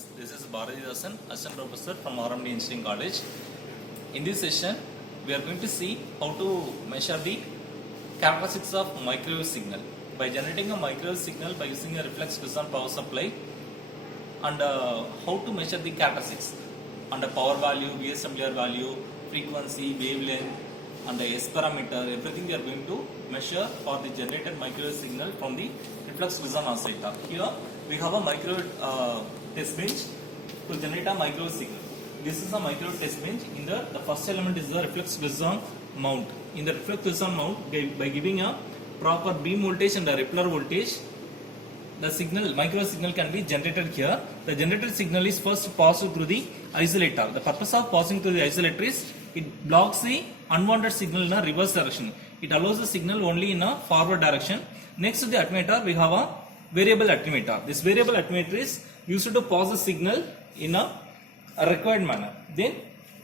students, this is Bharati Dasan, Assistant Professor from RMD Engineering College. In this session, we are going to see how to measure the characteristics of microwave signal by generating a microwave signal by using a reflex Quizzon power supply, and how to measure the characteristics and the power value, VSWR value, frequency, wavelength, and the S parameter. Everything we are going to measure for the generated microwave signal from the reflex Quizzon oscillator. Here we have a microwave test bench to generate a microwave signal. This is a microwave test bench. In the first element is the reflex Quizzon mount. In the reflex Quizzon mount, by giving a proper beam voltage and a Rippler voltage, the signal, microwave signal can be generated here. The generated signal is first passed through the isolator. The purpose of passing through the isolator is it blocks the unwanted signal in a reverse direction. It allows the signal only in a forward direction. Next to the attenuator, we have a variable attenuator. This variable attenuator is used to pass the signal in a required manner. Then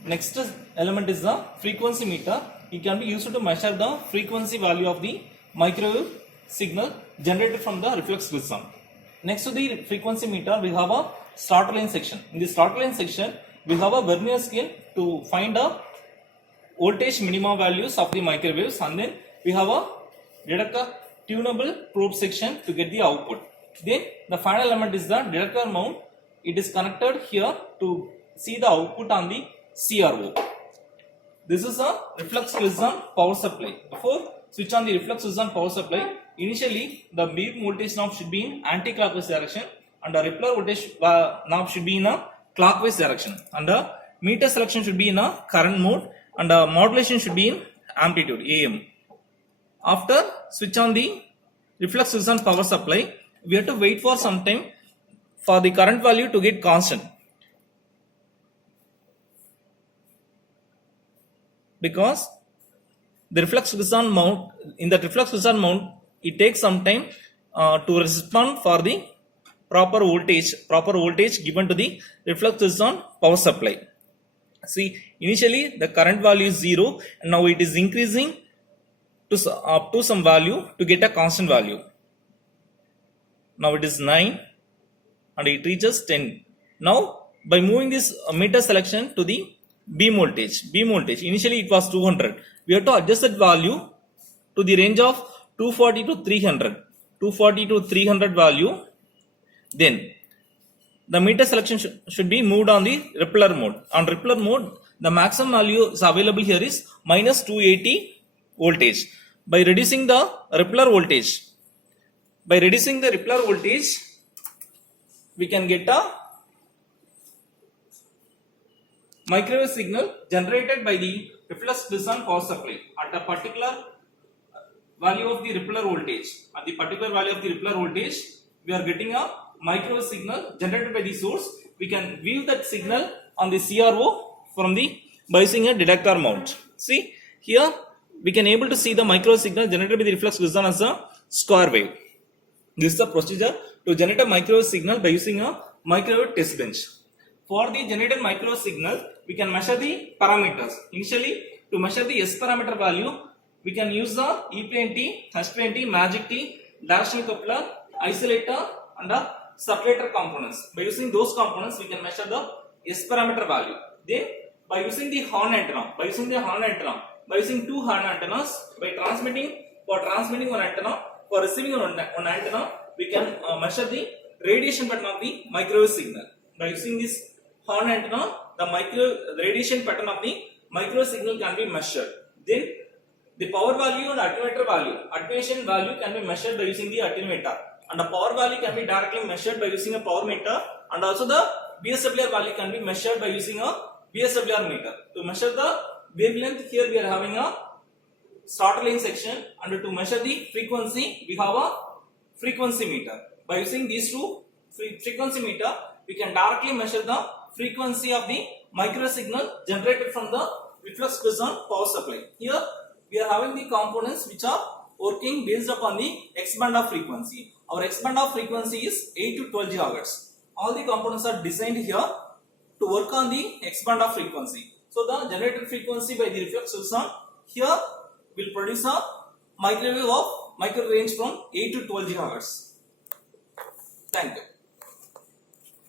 next element is the frequency meter. It can be used to measure the frequency value of the microwave signal generated from the reflex Quizzon. Next to the frequency meter, we have a starter line section. In the starter line section, we have a vernier scale to find a voltage minima values of the microwaves, and then we have a detector tunable probe section to get the output. Then the final element is the detector mount. It is connected here to see the output on the CRO. This is a reflex Quizzon power supply. Before switch on the reflex Quizzon power supply, initially the beam voltage knob should be in anti-clockwise direction, and the Rippler voltage knob should be in a clockwise direction, and the meter selection should be in a current mode, and the modulation should be in amplitude AM. After switch on the reflex Quizzon power supply, we have to wait for some time for the current value to get constant, because the reflex Quizzon mount, in the reflex Quizzon mount, it takes some time to respond for the proper voltage given to the reflex Quizzon power supply. See, initially the current value is 0, and now it is increasing to up to some value to get a constant value. Now it is 9 and it reaches 10. Now by moving this meter selection to the beam voltage, initially it was 200. We have to adjust that value to the range of 240 to 300 value. Then the meter selection should be moved on the Rippler mode. On Rippler mode, the maximum value is available here is minus 280 voltage. By reducing the Rippler voltage, we can get a microwave signal generated by the reflex Quizzon power supply at a particular value of the Rippler voltage. At the particular value of the Rippler voltage, we are getting a microwave signal generated by the source. We can view that signal on the CRO by using a detector mount. See, here we can able to see the microwave signal generated by the reflex Quizzon as a square wave. This is the procedure to generate a microwave signal by using a microwave test bench. For the generated microwave signal, we can measure the parameters. Initially, to measure the S parameter value, we can use the E-plane T, H-plane T, magic T, directional coupler, isolator, and the separator components. By using those components, we can measure the S parameter value. Then, by using the horn antenna, by using two horn antennas, for transmitting one antenna, for receiving one antenna, we can measure the radiation pattern of the microwave signal. By using this horn antenna, the radiation pattern of the microwave signal can be measured. Then the power value and attenuation value can be measured by using the attenuator, and the power value can be directly measured by using a power meter, and also the VSWR value can be measured by using a VSWR meter. To measure the wavelength, here we are having a starter line section, and to measure the frequency, we have a frequency meter. By using these two frequency meter, we can directly measure the frequency of the microwave signal generated from the reflex Quizzon power supply. Here we are having the components which are working based upon the X band of frequency. Our X band of frequency is 8 to 12 GHz. All the components are designed here to work on the X band of frequency. So the generated frequency by the reflex Quizzon here will produce a microwave range from 8 to 12 GHz. Thank you.